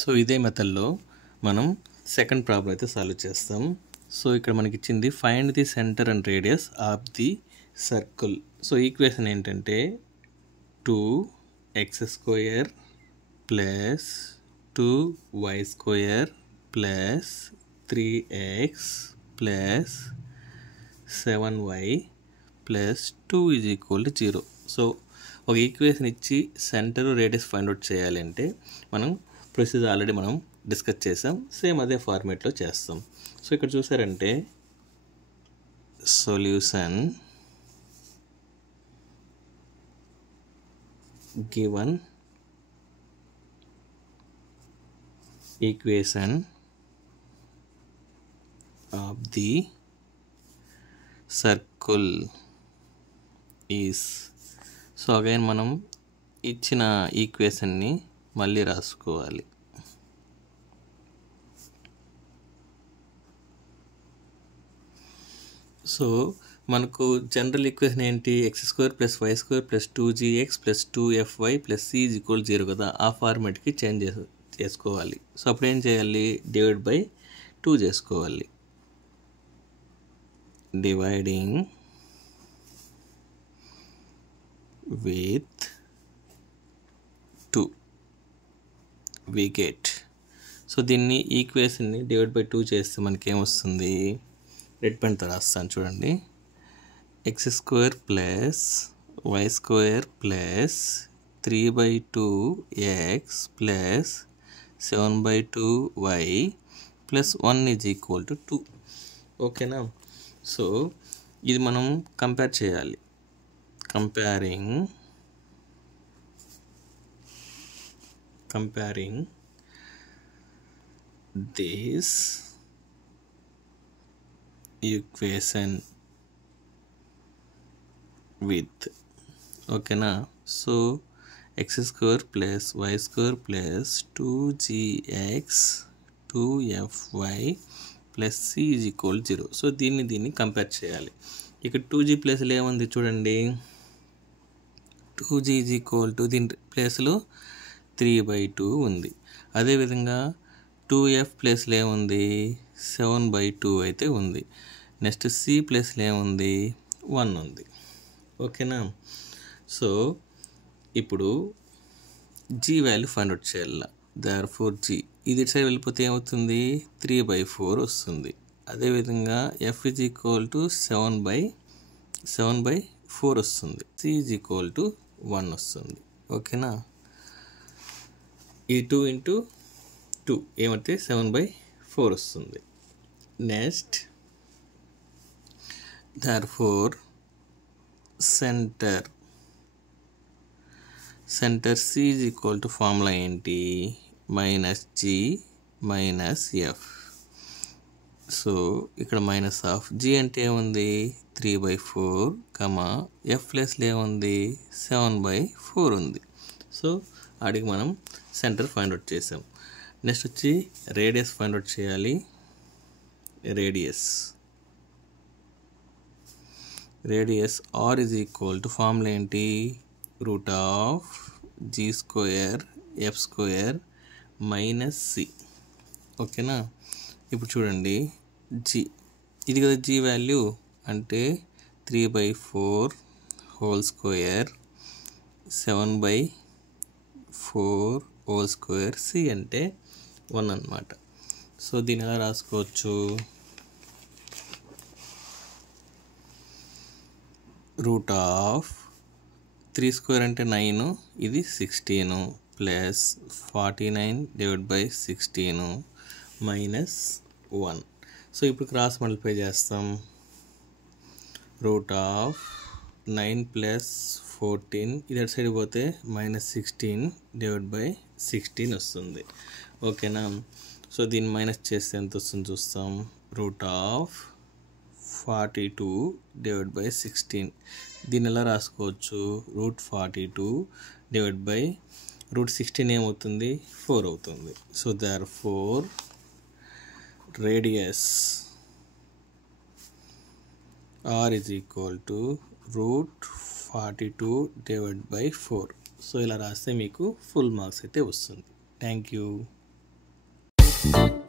So ఇదే మెథడ్లో మనం సెకండ్ ప్రాబ్లం అయితే సాల్వ్ చేస్తాం. సో ఇక్కడ మనకి ఇచ్చింది find the centre and radius of the circle. So equation ఏంటంటే 2x² plus 2y² plus 3x plus 7y plus 2 = 0. So ఒక ఈక్వేషన్ ఇచ్చి సెంటర్ రేడియస్ ఫైండ్ అవుట్ చేయాలంటే మనం ప్రొసీజర్ ఆల్రెడీ మనం డిస్కస్ చేసాం, సేమ్ అదే ఫార్మేట్లో చేస్తాం. సో ఇక్కడ చూసారంటే solution given equation of the circle is. So again మనం ఇచ్చిన ఈక్వేషన్ని మళ్ళీ రాసుకోవాలి. సో మనకు జనరల్ ఈక్వేషన్ ఏంటి, x² + y² + 2gx + 2fy + c = 0 కదా. ఆ ఫార్మేట్కి చేంజ్ చేసుకోవాలి. సో అప్పుడు ఏం చేయాలి, /2 చేసుకోవాలి. Dividing with 2 we get. So దీన్ని ఈక్వేషన్ని /2 చేస్తే మనకి ఏమొస్తుంది, రెడ్ పెన్తో రాస్తాను చూడండి. x² + y² + 3/2x + 7/2y + 1 = 2. ఓకేనా. సో ఇది మనం కంపేర్ చేయాలి. comparing this equation with, ఓకేనా. So x² + y² + 2gx 2fy + c = 0. So దీన్ని కంపేర్ చేయాలి. ఇక్కడ 2g ప్లేస్లో ఏముంది చూడండి, 2g = దీని ప్లేస్లో 3/2 ఉంది. అదేవిధంగా 2f ప్లేస్లో ఏముంది, 7/2 అయితే ఉంది. నెక్స్ట్ c ప్లేస్లో ఏముంది, 1 ఉంది. ఓకేనా. సో ఇప్పుడు g వాల్యూ ఫైండ్ అవుట్ చేయాలి. therefore g ఇది సైడ్ వెళ్ళిపోతే ఏమవుతుంది, 3/4 వస్తుంది. అదేవిధంగా f = 7/4 వస్తుంది. c = 1 వస్తుంది. ఓకేనా. ఈ 2 × 2 ఏమంటే 7/4 వస్తుంది. Next therefore centre c = formula ఏంటి, -g - f. సో ఇక్కడ -g అంటే ఏముంది, 3/4, f ప్లేస్లో ఏముంది, 7/4 ఉంది. సో ఆడికి మనం సెంటర్ ఫైండ్ అవుట్ చేసాం. నెక్స్ట్ వచ్చి రేడియస్ ఫైండ్ అవుట్ చేయాలి. రేడియస్ r = ఫార్ములా ఏంటి, √g² f² - c. ఓకేనా. ఇప్పుడు చూడండి g ఇది కదా g వాల్యూ, అంటే 3/4 whole square 7/4 whole square, c అంటే 1 అన్నమాట. సో దీన్ని ఎలా రాసుకోవచ్చు, √3² అంటే 9, ఇది 16 ప్లస్ 49/16 -1. సో ఇప్పుడు క్రాస్ మల్టిప్లై చేస్తాం. √9 + 14 ఇది అటు సైడ్ పోతే -16/16 వస్తుంది. ఓకేనా. సో దీన్ని మైనస్ చేస్తే ఎంత వస్తుంది చూస్తాం, √42/16. దీన్ని ఎలా రాసుకోవచ్చు, √42/16 ఏమవుతుంది, 4 అవుతుంది. So therefore radius r √42/4. So ఇలా రాస్తే మీకు ఫుల్ మార్క్స్ అయితే వస్తుంది. Thank you. బాయ్.